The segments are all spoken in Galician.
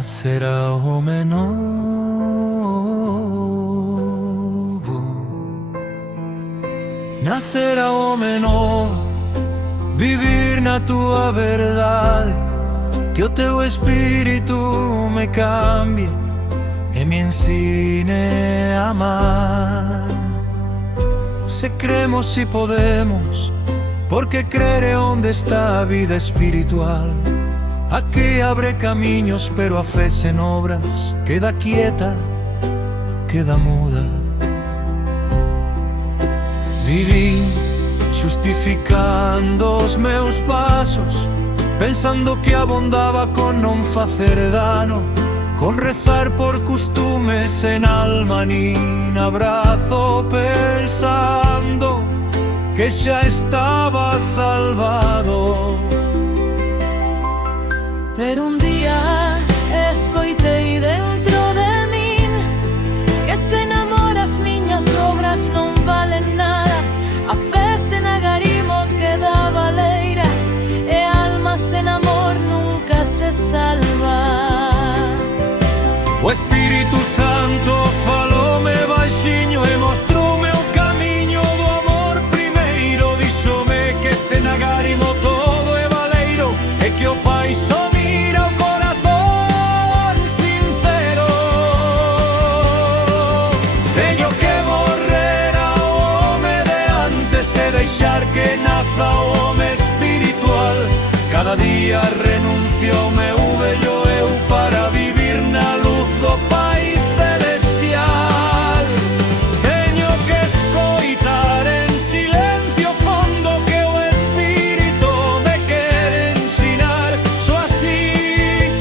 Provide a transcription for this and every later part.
Nascerá homem novo, nascerá homem novo, vivir na tua verdade, que o teu espírito me cambie e me ensine a amar. Se cremos si podemos, porque crer é onde está a vida espiritual. Aquí abre camiños, pero a fe sen obras queda quieta, queda muda. Viví justificando os meus pasos, pensando que abondaba con non facer dano, con rezar por costume sen alma nin abrazo, pensando que xa estaba salvado. Pero un día escoitei dentro de min que sen amor as miñas obras non valen nada. A fe sen agarimo queda baleira, e alma sen amor nunca se salva. O Espírito Santo faloume baixiño e mostroume o camiño do amor primeiro. Díxome que sen agarimo todo é baleiro, e que o Pai só mira o corazón sincero. Teño que morrer ao home de antes e deixar que naza o home espiritual. Cada día renuncio ao meu vello eu para vivir na luz do Pai celestial. Teño que escoitar en silencio fondo que o Espírito me quere ensinar. Só así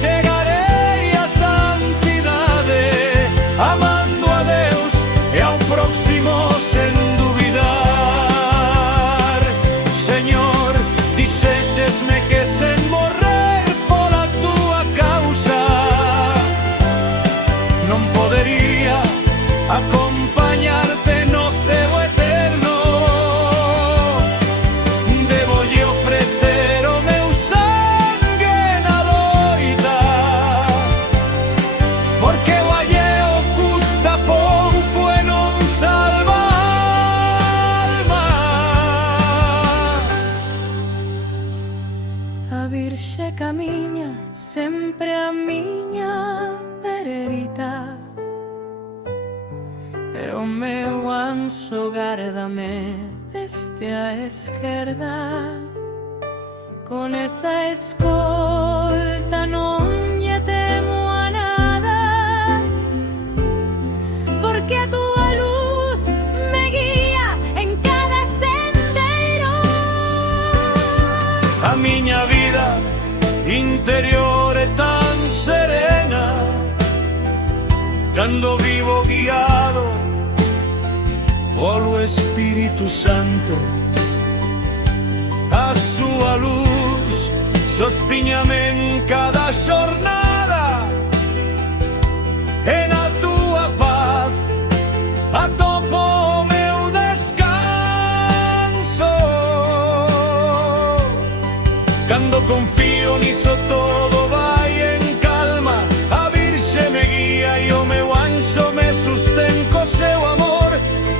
chegarei á santidade, amando a Deus e ao próximo sen dubidar. Señor, dixéchesme que sen morrer pola túa causa non podería acompañarte no ceo eterno. Debolle ofrecer o meu sangue na loita, porque o alleo custa pouco e non salva alma. A Virxe camiña sempre a miña dereita, e o meu anxo gárdame desde a esquerda. Con esa escolta non lle temo a nada, porque a túa luz me guía en cada sendeiro. A miña vida interior é tan serena cando vivo guiado polo Espírito Santo. A súa luz sostiñame en cada xornada, e na túa paz atopo o meu descanso. Cando confío niso todo vai en calma, a Virxe me guía e o meu anxo me sustén co seu amor.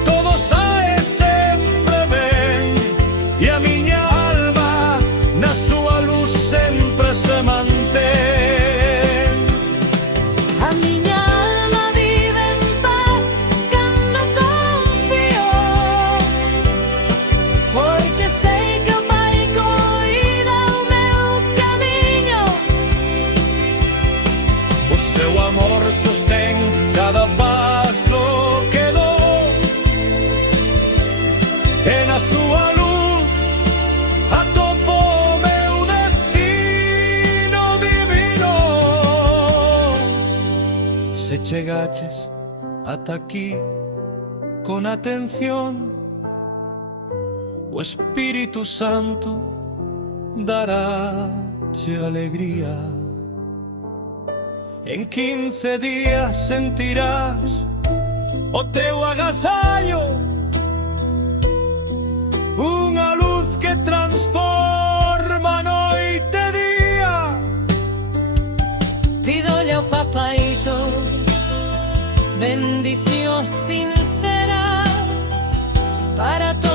Todo sae sempre ben, e a miña alma na súa luz sempre se mantén. A miña alma vive en paz cando confío, porque sei que o Pai coida o meu camiño. O seu amor sostén cada paso que dou, e na súa luz atopo o meu destino divino. Se chegaches ata aquí con atención, o Espírito Santo daráche alegría. En 15 días sentirás o teu agasallo, unha luz que transforma noite e día. Pídole ao Pai bendicións sinceras para todos.